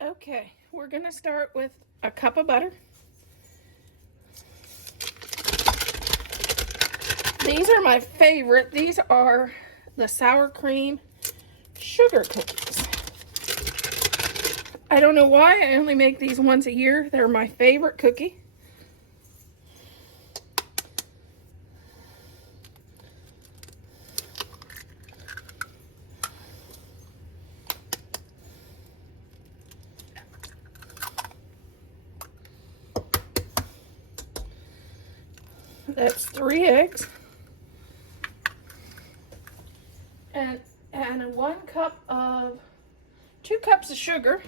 Okay, we're gonna start with a cup of butter. These are my favorite. These are the sour cream sugar cookies. I don't know why I only make these once a year. They're my favorite cookie. That's 3 eggs. And 2 cups of sugar.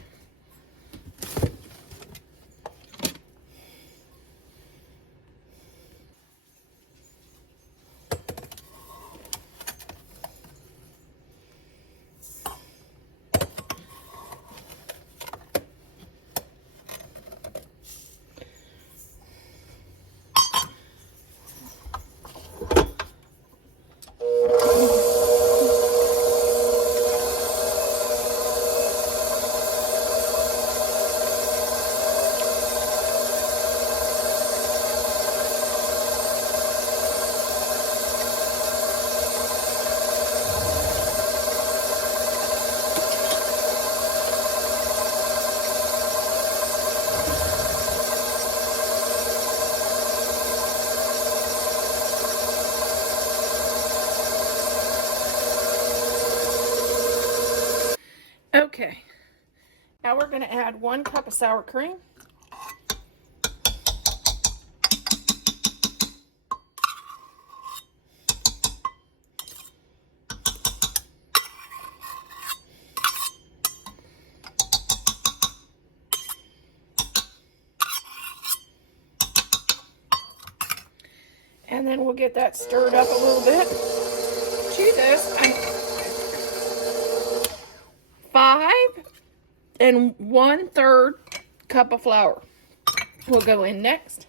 Okay, now we're going to add 1 cup of sour cream. And then we'll get that stirred up a little bit. To this, I'm 5 1/3 cup of flour will go in next.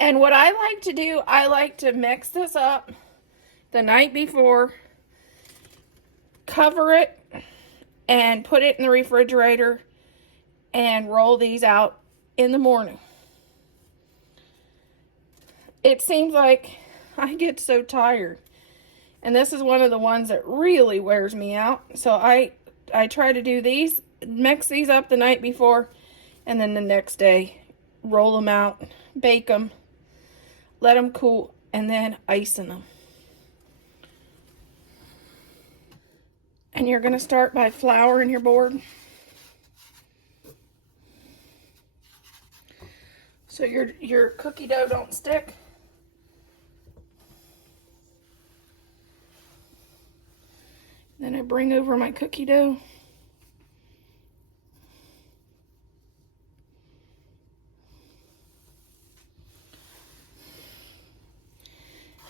And what I like to do, I like to mix this up the night before, cover it, and put it in the refrigerator and roll these out in the morning. It seems like I get so tired, and this is one of the ones that really wears me out. So I try to do these, mix these up the night before, and then the next day roll them out, bake them, let them cool, and then icing them. And you're going to start by flouring your board, so your cookie dough don't stick. Then I bring over my cookie dough.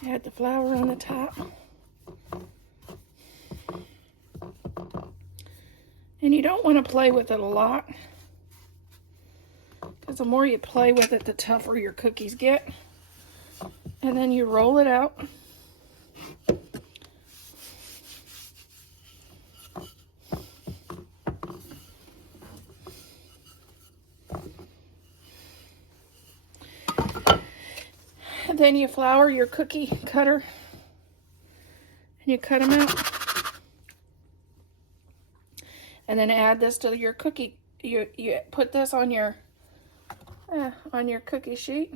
Add the flour on the top. And you don't want to play with it a lot, because the more you play with it, the tougher your cookies get. And then you roll it out. And then you flour your cookie cutter and you cut them out. And then add this to your cookie. You put this on your cookie sheet.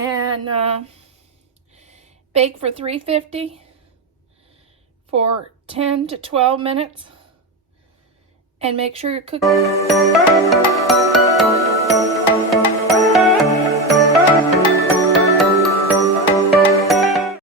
and bake for 350 for 10 to 12 minutes, and make sure you're cooking.